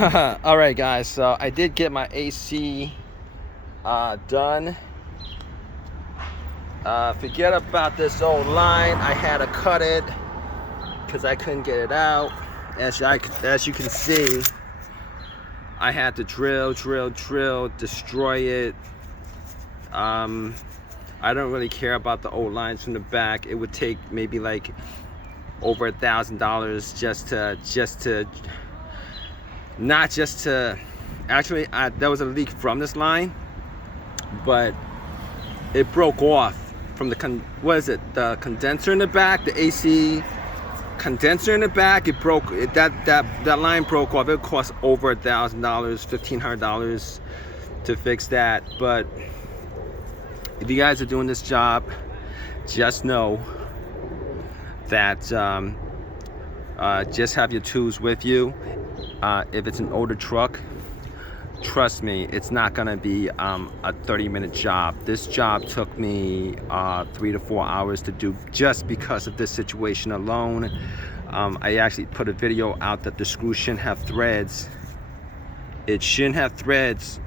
All right, guys. So I did get my AC done. Forget about this old line. I had to cut it because I couldn't get it out. As you can see, I had to drill, destroy it. I don't really care about the old lines from the back. It would take maybe like over $1,000 just to actually there was a leak from this line, but it broke off from the the condenser in the back, the AC condenser in the back. It broke. That line broke off. It cost over $1,000, $1,500 to fix that. But if you guys are doing this job, just know that just have your tools with you. If it's an older truck, trust me, it's not gonna be a 30-minute job. This job took me 3 to 4 hours to do, just because of this situation alone. I actually put a video out that the screw shouldn't have threads. It shouldn't have threads.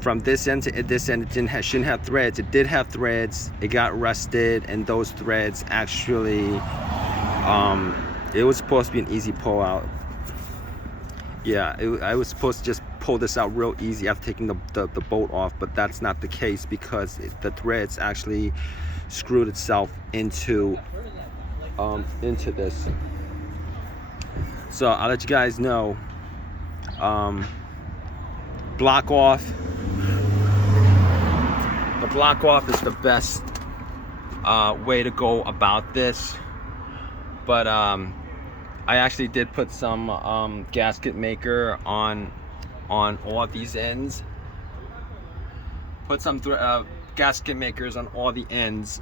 From this end to this end, shouldn't have threads. It did have threads. It got rusted, and those threads actually, it was supposed to be an easy pull out. Yeah, I was supposed to just pull this out real easy after taking the bolt off, but that's not the case because the threads actually screwed itself into this. So I'll let you guys know. Blockoff. The Blockoff is the best way to go about this, but I actually did put some gasket maker on all these ends. Put some gasket makers on all the ends,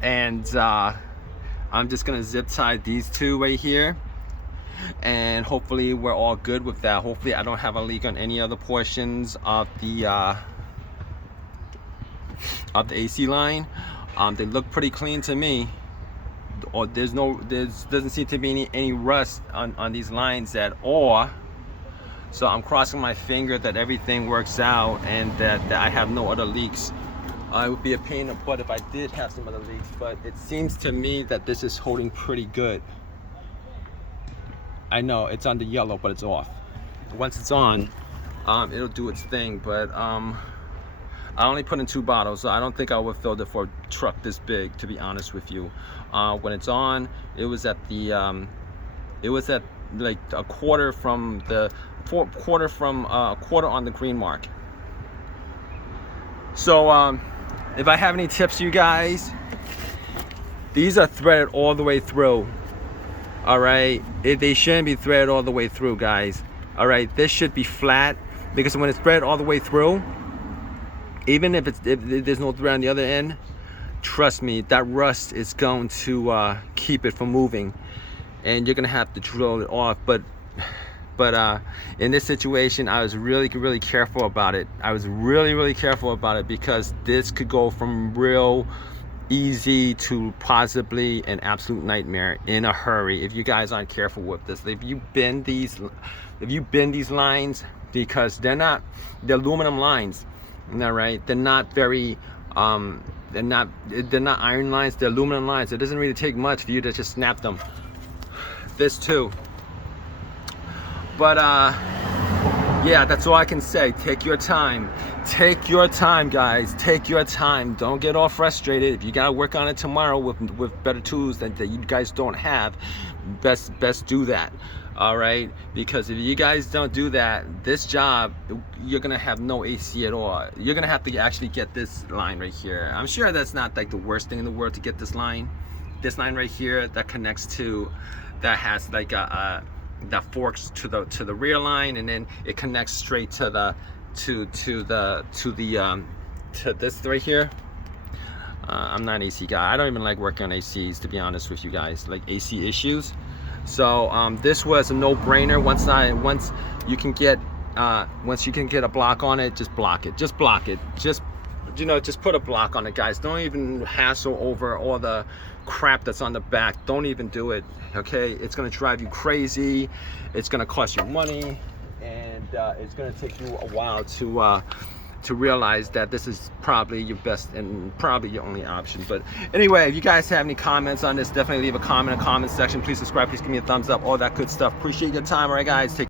and I'm just gonna zip tie these two right here, and hopefully we're all good with that. Hopefully I don't have a leak on any other portions of the AC line. They look pretty clean to me. Or doesn't seem to be any rust on these lines at all. So I'm crossing my finger that everything works out and that I have no other leaks. It would be a pain in the butt if I did have some other leaks, but it seems to me that this is holding pretty good. I know it's on the yellow, but it's off. Once it's on, it'll do its thing. But I only put in 2 bottles, so I don't think I would fill it for a truck this big, to be honest with you. When it's on, it was at like a quarter from a quarter on the green mark. So if I have any tips, you guys, these are threaded all the way through. All right, they shouldn't be threaded all the way through, guys. All right, this should be flat, because when it's threaded all the way through, even if there's no thread on the other end, trust me, that rust is going to keep it from moving, and you're gonna have to drill it off. But in this situation, I was really careful about it. I was really careful about it, because this could go from real easy to possibly an absolute nightmare in a hurry if you guys aren't careful with this. If you bend these lines, because they're aluminum lines. All right, they're not very they're not iron lines, they're aluminum lines. It doesn't really take much for you to just snap them. This too. But yeah, that's all I can say. Take your time, guys. Take your time. Don't get all frustrated. If you gotta work on it tomorrow with better tools that you guys don't have, best do that. All right, because if you guys don't do that, this job, you're gonna have no AC at all. You're gonna have to actually get this line right here. I'm sure that's not like the worst thing in the world to get this line right here that connects to, that has like that forks to the rear line, and then it connects straight to this right here. I'm not an AC guy. I don't even like working on ACs, to be honest with you guys, like AC issues. So this was a no-brainer. Once you can get a block on it, just block it. Just you know, just put a block on it, guys. Don't even hassle over all the crap that's on the back. Don't even do it, okay? It's gonna drive you crazy. It's gonna cost you money, and it's gonna take you a while to realize that this is probably your best and probably your only option. But anyway, if you guys have any comments on this, definitely leave a comment in the comment section. Please subscribe, please give me a thumbs up, all that good stuff. Appreciate your time. All right, guys, take